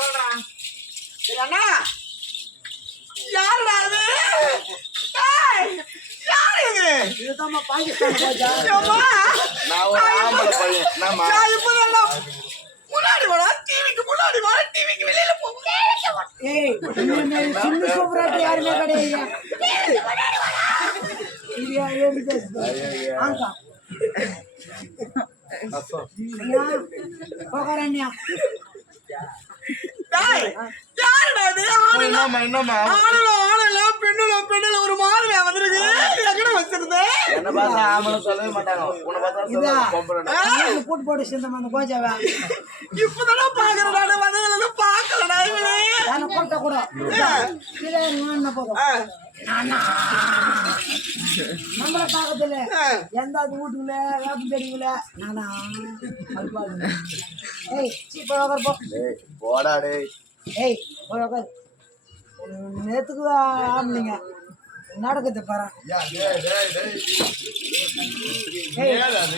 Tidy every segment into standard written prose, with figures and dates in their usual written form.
சொல்றான் அண்ணா யாருடா அது? யாரு இது? இதுதாம்மா பாகிஸ்தான் போச்சா? நான் ஒரு ஆம்பளை பையன். என்னம்மா? முன்னாடி வாடா, டிவிக்கு முன்னாடி வாடா, டிவிக்கு வெளியில போ. ஏய், இந்த சின்ன சூப்பராட்டி யாருமே கிடையாது. இது ஏன் பேசுது? ஆங்கா. போகறேன்யா. யாருடா இது? என்னம்மா? ஆணல பெண்ணுல ஒரு மாதிரி வந்திருக்கு. எங்கட வச்சிருந்த? என்ன பார்த்தா ஆம்பளை சொல்லவே மாட்டாங்க. உன்னை பார்த்தா சொல்லுவாங்க பொம்பளை. கூட்டு போட்டு சேர்ந்த அந்த கோஜாவா இப்பதான் பாக்குறேன். நான் வந்ததுல பாக்கலடா இவனே. நான் போட்ட கூட கீழே என்ன போதும் நம்மள பாக்கத்துல எந்த வீட்டுல வேப்ப தெரியுல நானா ஏய் சீப்பா போ போடா டேய். ஏய் நேத்துக்கு ஆம்பளைங்க நடக்குது பாரு.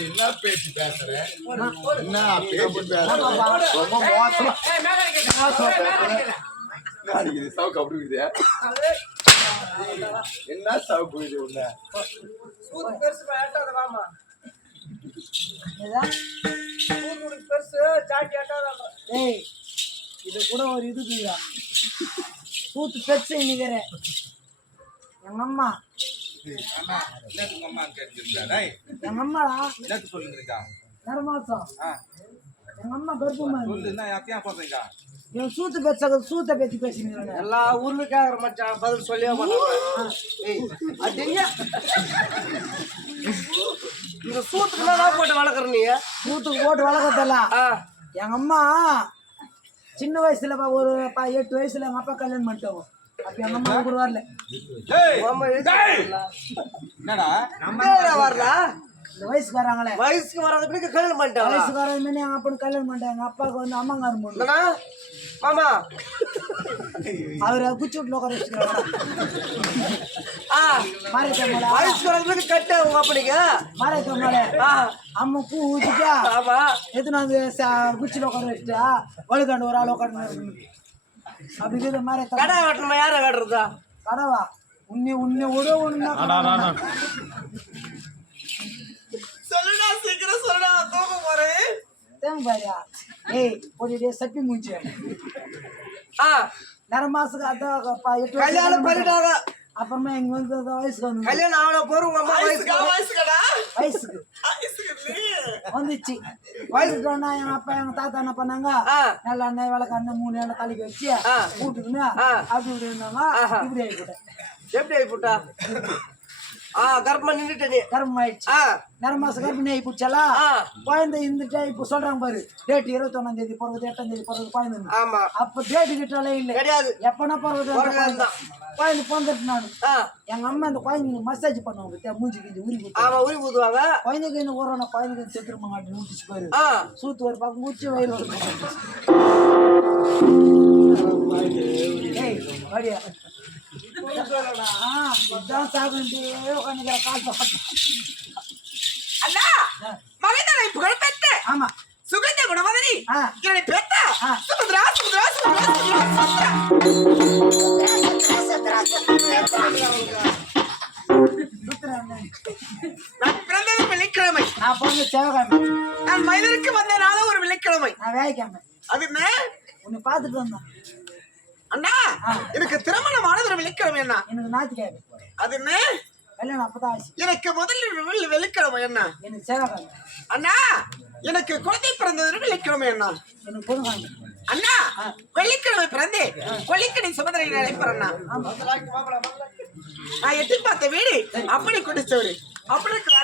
என்ன பேச்சு பேசுற? என்ன பேச்சு பேசுற? ரொம்ப மோசமா சவுக்கு அப்படி இருக்குது. என்ன சவுக்கு இது உன்ன? பெருசு ஏட்டாத வாமா. பெருசு சாட்டி ஏட்டாத. ஏய் இது கூட ஒரு இதுக்குயா கூத்து பெருசு இன்னைக்கு எங்க அம்மா எங்க அம்மாடா நேர மாசம் எங்க அம்மா கர்ப்பமா இவன் சூத்து பேச்ச சூத்த பேச்சு பேசுறீங்க. எல்லா ஊர்ல கேக்குற மச்சான் பதில் சொல்லவே மாட்டாங்க. இந்த சூத்துக்குள்ள போட்டு வளர்க்குற நீ சூத்துக்கு போட்டு வளர்க்கறதல்ல. எங்க அம்மா சின்ன வயசுல ஒரு 8 வயசுல எங்க அப்பா கல்யாணம் பண்ணிட்டோம். அப்ப எங்க அம்மா கூட வரல. வரல இந்த வயசுக்கு வராங்களே வயசுக்கு வராத கல்யாணம் பண்ணிட்டோம். வயசுக்கு வராத எங்க அப்பனுக்கு கல்யாணம் பண்ணிட்டேன். எங்க அப்பாவுக்கு வந்து அம்மாங்காரம் போடணும். மாமா அவரு குச்சி வீட்டுல உட்கார வச்சுக்கிறாங்க. வயசுக்கு வராத கட்ட உங்க அப்பனுக்கு மாரியக்கம்மாளே அம்மா பூ ஊத்திட்டா எத்தனை வந்து குச்சியில உட்கார வச்சுட்டா வலுக்காண்டு ஒரு ஆள் உட்காந்து அப்படி இருக்குது. மாரியக்கா கடை வெட்டணுமா? யார வெட்டுறதா? கடவா உன்னை விட ஒண்ணு சொல்லுடா, சீக்கிரம் சொல்லுடா, நான் தூங்க போறேன். தேங்க பாரியா ஏய் ஒரு சட்டி மூஞ்சி நேர மாசத்துக்கு அதான் 8 கல்யாணம் பண்ணிட்டாங்க. அப்புறமா இங்க வந்து வயசுக்கு வந்து கல்யாணம் ஆன போறோம். உங்க அம்மா வயசுக்கு வந்துச்சு. வயசுக்கு வந்தா எங்க அப்பா எங்க தாத்தா என்ன பண்ணாங்க, நல்ல எண்ணெய் விளக்கு அண்ணன் 3 எண்ணெய் தலைக்கு வச்சு கூட்டுக்குன்னு அப்படி இப்படி இருந்தாங்க. இப்படி ஆகிப்போட்டேன். எப்படி ஆகிப்போட்டா? கர்ப்பமா நின்றுட்டே கர்ப்பம் ஆயிடுச்சு. நேர மாசம் கர்ப்பிணி ஆகி போச்சாலா குழந்தை இருந்துட்டா இப்ப சொல்றாங்க பாரு டேட் 21ஆம் தேதி பிறகுது 8ஆம் தேதி பிறகு குழந்தை. ஆமா அப்ப டேட்டு கிட்டாலே இல்ல கிடையாது. எப்பனா பிறகுது குழந்தை பிறந்துட்டு நானு எங்க அம்மா அந்த குழந்தைங்க மசாஜ் பண்ணுவாங்க மூஞ்சி கிஞ்சி உரி உரி ஊதுவாங்க. குழந்தைக்கு இந்த ஊரோட குழந்தைக்கு செத்துருமா மாட்டேன் ஊட்டிச்சு பாரு. சூத்து ஒரு பக்கம் மூச்சு வயிறு வரும். வடியா அண்ணா மகேந்திரனை புகழ் பெற்ற சுகந்த குணவதனி என்னை பெற்ற சுபத்ரா சுபத்ரா சுபத்ரா நான் பிறந்தது வெள்ளிக்கிழமை. நான் பிறந்த செவ்வாய்க்கிழமை. நான் மயிலருக்கு வந்த நாளும் ஒரு வெள்ளிக்கிழமை. நான் வேலைக்கிழமை. அது என்ன உன்னை பார்த்துட்டு வந்தேன். அண்ணா எனக்கு திருமணமானது ஒரு வெள்ளிக்கிழமை. அண்ணா எனக்கு ஞாயிற்றுக்கிழமை. அது என்ன கல்யாணம் அப்பதான் ஆச்சு. எனக்கு முதல்ல வெள்ளிக்கிழமை. அண்ணா எனக்கு செவ்வாய்க்கிழமை. அண்ணா எனக்கு குழந்தை பிறந்தது வெள்ளிக்கிழமை. அண்ணா எனக்கு பொதுவாங்க. அண்ணா வெள்ளிக்கிழமை பிறந்தே கொல்லிக்கடை சுமதரை அழைப்பேன். அண்ணா நான் எட்டி பார்த்த வீடு அப்படி குடிச்சவரு அப்படி இருக்கிற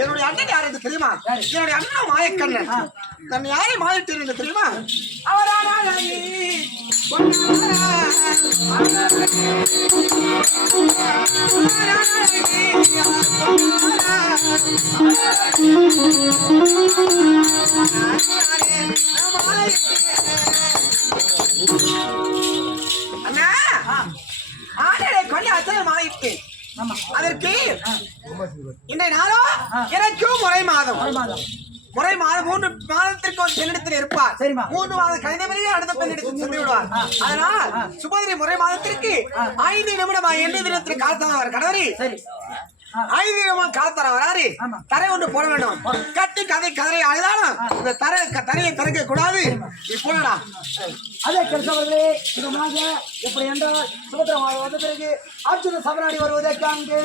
என்னுடைய அண்ணன் யாரு தெரியுமா? என்னுடைய அண்ணா மாயக்கண்ணன். நான் யாரை மாயிட்டேன் தெரியுமா? அண்ணா ஆடலை கொண்டு அத்தனை மாயிட்டேன். அதற்கு இன்றைய நாளோ எனக்கும் முறை மாதம். முறை மாதம் 3 மாதத்திற்கு ஒரு பெண்ணிடத்தில் இருப்பார். சரிம்மா. 3 மாதம் கழிந்த பிறகு அடுத்த பெண்ணிடத்தில் சென்று விடுவார். அதனால் சுபதிரி முறை மாதத்திற்கு 5 நிமிடம் 8 தினத்தில் காலத்தாமவர் கணவரி சரி 5 நிமிடம் காலத்தார வராரு. தரை ஒன்று போட வேண்டும். கட்டி கதரை அழுதாலும் இந்த தரையை திறக்க கூடாது. நீ போடா. அதே கிறிஸ்தவர்களே இதமாக எப்படி என்றால் சுபத்திரமாக வந்த பிறகு அர்ஜுன சமராடி வருவதற்கு அங்கு